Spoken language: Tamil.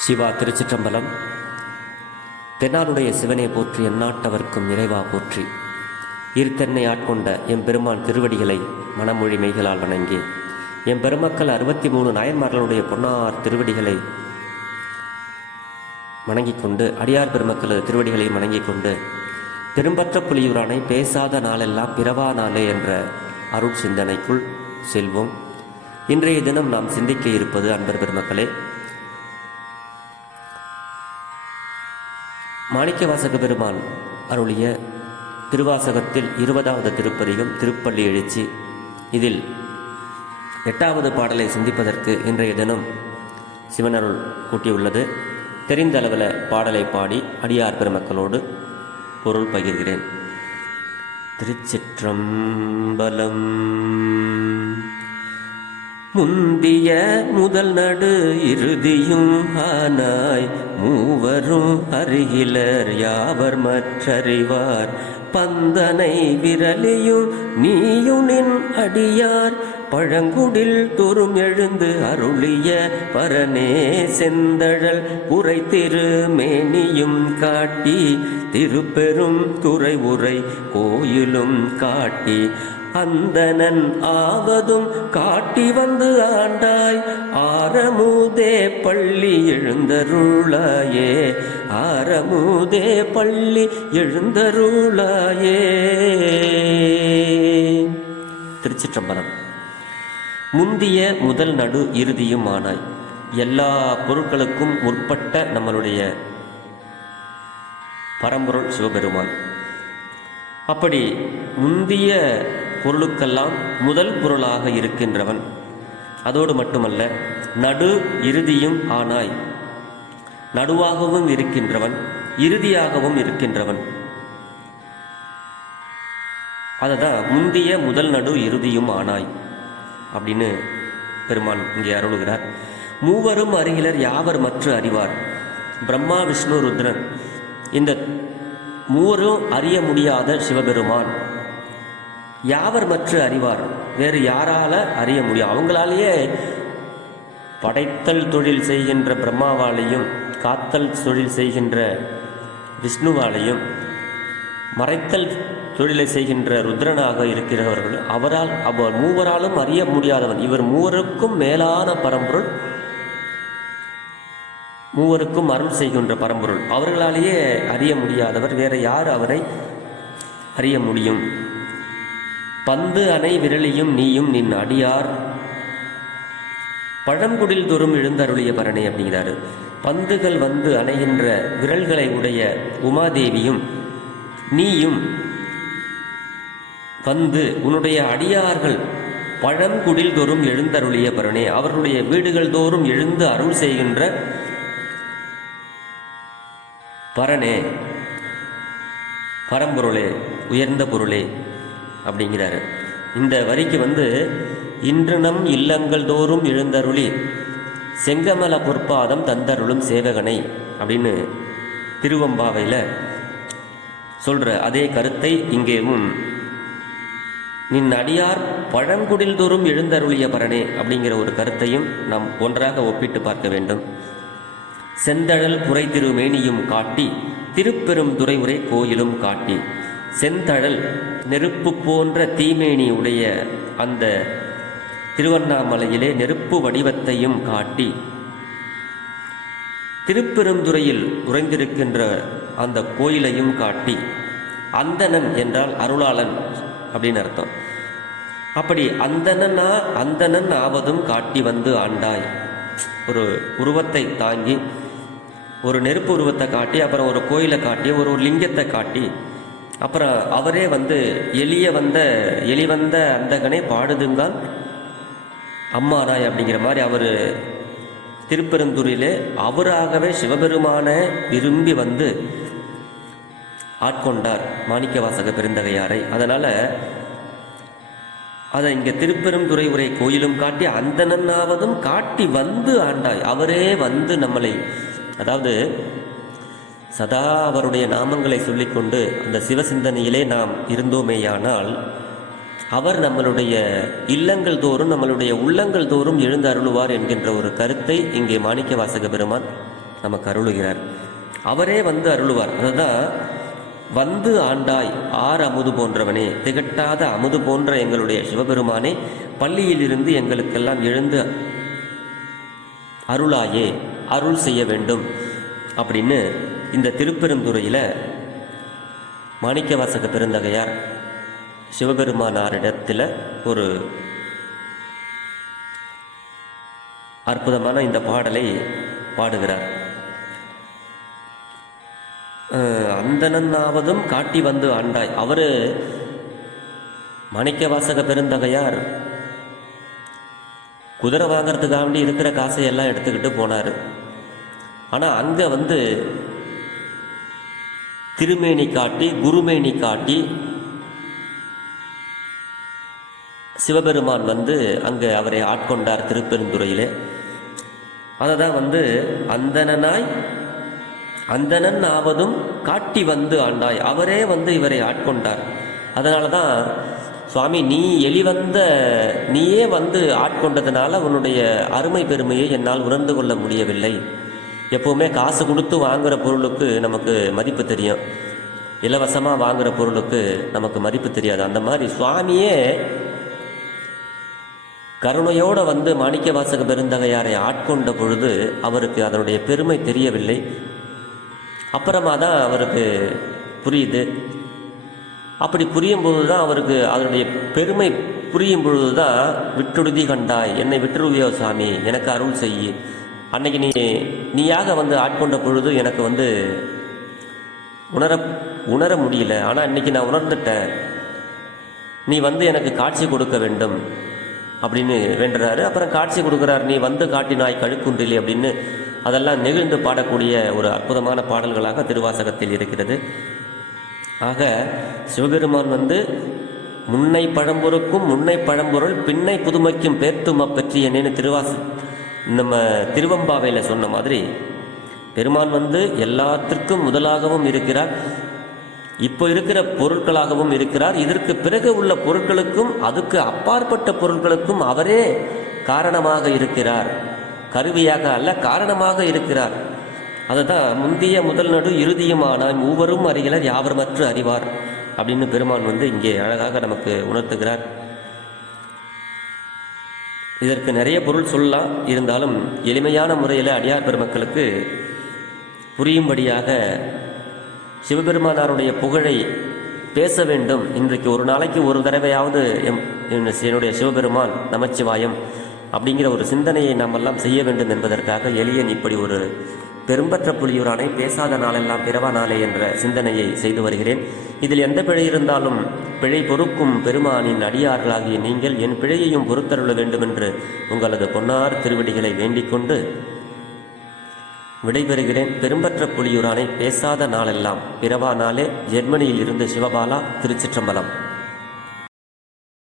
சிவா திருச்சிற்றம்பலம். தென்னாடுடைய சிவனை போற்றி, எந்நாட்டவர்க்கும் இறைவா போற்றி. ஈர்த்தென்னை ஆட்கொண்ட எம்பெருமான் திருவடிகளை மனமொழி மெய்களால் வணங்கி, எம்பெருமக்கள் 63 நாயன்மார்களுடைய பொன்னார் திருவடிகளை வணங்கிக் கொண்டு, அடியார் பெருமக்களது திருவடிகளை வணங்கிக் கொண்டு, திரும்பற்ற புலியூரானை பேசாத நாளெல்லாம் பிறவா நாளே என்ற அருள் சிந்தனைக்குள் செல்வோம். இன்றைய தினம் நாம் சிந்திக்க இருப்பது, அன்பர் பெருமக்களே, மாணிக்கவாசக பெருமான் அருளிய திருவாசகத்தில் 20வது திருப்பதிகம் திருப்பள்ளி எழுச்சி. இதில் 8வது பாடலை சிந்திப்பதற்கு இன்றைய தினம் சிவனருள் கூட்டியுள்ளது. தெரிந்த அளவில் பாடலை பாடி அடியார் பெருமக்களோடு பொருள் பகிர்கிறேன். திருச்சிற்றம்பலம். முந்திய முதல் நடு இறுதியும் ஆனாய், மூவரும் அருகிலர் யாவர் மற்றறிவார். பந்தனை விரலியும் நீயுனின் அடியார், பழங்குடில் தோறும் எழுந்து அருளிய பரனே. செந்தழல் உரை திருமேனியும் காட்டி, திருப்பெரும் துறை உரை கோயிலும் காட்டி, அந்தணன் ஆவதும் காட்டி வந்து ஆண்டாய். ஆரமுதே பள்ளி எழுந்தருளாயே, ஆரமுதே பள்ளி எழுந்தருளாயே. திருச்சிற்றம்பலம். முந்திய முதல் நடு இறுதியும் ஆனாய். எல்லா பொருட்களுக்கும் முற்பட்ட நம்மளுடைய பரம்பொருள் சிவபெருமான். அப்படி முந்திய பொருளுக்கெல்லாம் முதல் பொருளாக இருக்கின்றவன். அதோடு மட்டுமல்ல, நடு இறுதியும் ஆனாய், நடுவாகவும் இருக்கின்றவன், இறுதியாகவும் இருக்கின்றவன். அதுதான் முந்திய முதல் நடு இறுதியும் ஆனாய் அப்படின்னு பெருமான் இங்கே அருளுகிறார். மூவரும் அருகிலர் யாவர் மற்ற அறிவார். பிரம்மா, விஷ்ணு, ருத்ரன், இந்த மூவரும் அறிய முடியாத சிவபெருமான். யாவர் மற்ற அறிவார், வேறு யாரால அறிய முடியும்? அவங்களாலேயே படைத்தல் தொழில் செய்கின்ற பிரம்மாவாலையும், காத்தல் தொழில் செய்கின்ற விஷ்ணுவாலையும், மறைத்தல் தொழிலை செய்கின்ற ருத்ரனாக இருக்கிறவர்கள், அவர் மூவராலும் அறிய முடியாதவன். இவர் மூவருக்கும் மேலான பரம்பொருள், மூவருக்கும் அருள் செய்கின்ற பரம்பொருள். அவர்களாலேயே அறிய முடியாதவர், வேற யார் அவரை அறிய முடியும்? பந்து அணை விரலியும் நீயும் நின் அடியார், பழங்குடில் தோறும் எழுந்தருளிய பரணை அப்படிங்கிறாரு. பந்துகள் வந்து அணைகின்ற விரல்களை உடைய உமாதேவியும் நீயும் வந்து உன்னுடைய அடியார்கள் பழங்குடில் தோறும் எழுந்தருளிய பரணே, அவர்களுடைய வீடுகள் தோறும் எழுந்து அருள் செய்கின்ற பரணே, பரம்பொருளே, உயர்ந்த பொருளே அப்படிங்கிறாரு. இந்த வரிக்கு இன்று நம் இல்லங்கள் தோறும் எழுந்தருளி செங்கமல பொற்பாதம் தந்தருளும் சேவகனை அப்படின்னு திருவம்பாவையில் சொல்ற அதே கருத்தை இங்கேவும் நின் அடியார் பழங்குடில் தோறும் எழுந்தருளிய பரணே அப்படிங்கிற ஒரு கருத்தையும் நாம் ஒன்றாக ஒப்பிட்டு பார்க்க வேண்டும். செந்தழல் புரை திருமேனியும் காட்டி, திருப்பெரும் துறை உரை கோயிலும் காட்டி. செந்தழல் நெருப்பு போன்ற தீமேனி உடைய அந்த திருவண்ணாமலையிலே நெருப்பு வடிவத்தையும் காட்டி, திருப்பெருந்துறையில் உறைந்திருக்கின்ற அந்த கோயிலையும் காட்டி. அந்தணன் என்றால் அருளாளன் அப்படின்னு அர்த்தம். அப்படி அந்தணன் ஆவதும் காட்டி வந்து ஆண்டாய். ஒரு உருவத்தை தாங்கி, ஒரு நெருப்பு உருவத்தை காட்டி, அப்புறம் ஒரு கோயிலை காட்டி, ஒரு லிங்கத்தை காட்டி, அப்புறம் அவரே எலி வந்த அந்தகனே பாடுதுங்கால் அம்மானாய் அப்படிங்கிற மாதிரி அவர் திருப்பெருந்துறையிலே அவராகவே சிவபெருமான விரும்பி வந்து ஆட்கொண்டார் மாணிக்கவாசக பெருந்தகையாரை. அதனால் அதை இங்கே திருப்பெருந்துறை உரை கோயிலும் காட்டி, அந்தணனாவதும் காட்டி வந்து ஆண்டாய். அவரே வந்து நம்மளை, அதாவது சதா அவருடைய நாமங்களை சொல்லிக்கொண்டு அந்த சிவசிந்தனையிலே நாம் இருந்தோமேயானால், அவர் நம்மளுடைய இல்லங்கள் தோறும், நம்மளுடைய உள்ளங்கள் தோறும் எழுந்து அருளுவார் என்கின்ற ஒரு கருத்தை இங்கே மாணிக்கவாசக பெருமான் நமக்கு அருளுகிறார். அவரே வந்து அருளுவார். அதுதான் வந்து ஆண்டாய் ஆர் அமுது போன்றவனே, திகட்டாத அமுது போன்ற எங்களுடைய சிவபெருமானே, பள்ளியிலிருந்து எங்களுக்கெல்லாம் எழுந்து அருளாயே, அருள் செய்ய வேண்டும் அப்படின்னு இந்த திருப்பெருந்துறையில் மாணிக்கவாசக பெருந்தகையார் சிவபெருமானாரிடத்தில் ஒரு அற்புதமான இந்த பாடலை பாடுகிறார். அந்தனாவதும் காட்டி வந்து ஆண்டாய். அவர் மாணிக்கவாசக பெருந்தகையார் குதிரை வாங்கிறதுக்காண்டி இருக்கிற காசையெல்லாம் எடுத்துக்கிட்டு போனார். ஆனால் அங்கே வந்து திருமேனி காட்டி, குருமேனி காட்டி சிவபெருமான் வந்து அங்கே அவரை ஆட்கொண்டார் திருப்பெருந்துறையில். அதை தான் வந்து அந்தணன் ஆவதும் காட்டி வந்து ஆண்டாய், அவரே வந்து இவரை ஆட்கொண்டார். அதனால தான் சுவாமி, நீயே வந்து ஆட்கொண்டதுனால உன்னுடைய அருமை பெருமையை என்னால் உணர்ந்து கொள்ள முடியவில்லை. எப்போவுமே காசு கொடுத்து வாங்குகிற பொருளுக்கு நமக்கு மதிப்பு தெரியும், இலவசமாக வாங்குகிற பொருளுக்கு நமக்கு மதிப்பு தெரியாது. அந்த மாதிரி சுவாமியே கருணையோடு வந்து மாணிக்கவாசக பெருந்தகையாரை ஆட்கொண்ட பொழுது அவருக்கு அதனுடைய பெருமை தெரியவில்லை. அப்புறமா தான் அவருக்கு புரியுது. அப்படி புரியும் பொழுது தான் அவருக்கு அதனுடைய பெருமை புரியும் பொழுது தான் விட்டுடுதி கண்டாய், என்னை விட்டுருவியோ சாமி, எனக்கு அருள் செய்யி. அன்னைக்கு நீயாக வந்து ஆட்கொண்ட பொழுது எனக்கு வந்து உணர முடியல, ஆனால் இன்னைக்கு நான் உணர்ந்துட்டேன், நீ வந்து எனக்கு காட்சி கொடுக்க வேண்டும் அப்படின்னு வேண்டுறாரு. அப்புறம் காட்சி கொடுக்குறார். நீ வந்து காட்டினாய் கழுக்குன்றிலே அப்படின்னு அதெல்லாம் நெகிழ்ந்து பாடக்கூடிய ஒரு அற்புதமான பாடல்களாக திருவாசகத்தில் இருக்கிறது. ஆக சிவபெருமான் வந்து முன்னை பழம்பொருக்கும் முன்னை பழம்பொருள் பின்னை புதுமைக்கும் பேர்த்தும் அப்பற்றி என்னன்னு நம்ம திருவம்பாவையில் சொன்ன மாதிரி பெருமான் வந்து எல்லாத்திற்கும் முதலாகவும் இருக்கிறார், இப்போ இருக்கிற பொருட்களாகவும் இருக்கிறார், இதற்கு பிறகு உள்ள பொருட்களுக்கும் அதுக்கு அப்பாற்பட்ட பொருட்களுக்கும் அவரே காரணமாக இருக்கிறார். கருவியாக அல்ல, காரணமாக இருக்கிறார். அதுதான் முந்திய முதல் நடு இறுதியுமானாய் மூவரும் அறிகளர் யாவர்மற்று அறிவார் அப்படின்னு பெருமான் வந்து இங்கே அழகாக நமக்கு உணர்த்துகிறார். இதற்கு நிறைய பொருள் சொல்லலாம், இருந்தாலும் எளிமையான முறையில் அடியார் பெருமக்களுக்கு புரியும்படியாக சிவபெருமானாருடைய புகழை பேச வேண்டும். இன்றைக்கு ஒரு நாளைக்கு ஒரு தடவையாவது என்னுடைய சிவபெருமான் நமச்சிவாயம் அப்படிங்கிற ஒரு சிந்தனையை நாம் எல்லாம் செய்ய வேண்டும் என்பதற்காக எளியன் இப்படி ஒரு பெரும்பற்ற புலியூரானை பேசாத நாளெல்லாம் பிறவா நாளே என்ற சிந்தனையை செய்து வருகிறேன். இதில் எந்த பிழை இருந்தாலும் பிழை பொறுக்கும் பெருமானின் அடியார்களாகிய நீங்கள் என் பிழையையும் பொறுத்தருள வேண்டுமென்று உங்களது பொன்னார் திருவடிகளை வேண்டிக் கொண்டு விடைபெறுகிறேன். பெரும்பற்ற புலியூரானை பேசாத நாளெல்லாம் பிறவா நாளே. ஜெர்மனியில் இருந்து சிவபாலா, திருச்சிற்றம்பலம்.